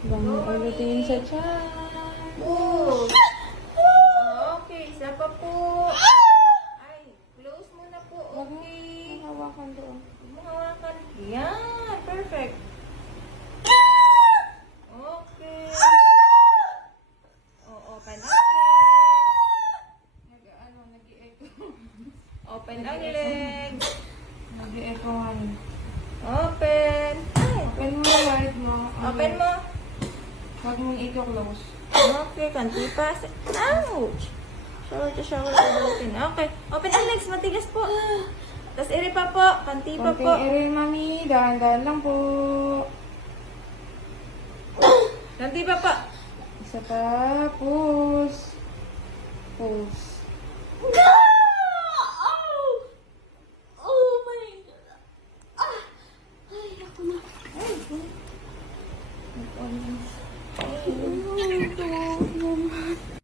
Bang ulutin sa tiyan. Push. Okay, isa pa po. Ay, close muna po. Okay. Hawakan doon. Hawakan. Yan, perfect. Okay. Open ang legs. Nag-echo. Open ang legs. Nag-echoan. Open. Ay, Open mo, light mo. open mo. Huwag mong i-close. Okay, kanti pa. Ouch! Shower to shower ulitin. Okay. Open ang legs. Matigas po. Tapos iri pa po. Kanti pa po. Konting ere, mami. Dahan-dahan lang po. Kanti pa po. Isa pa. Push. Push. Oh my God. Ay, ako na. Ay, Ito.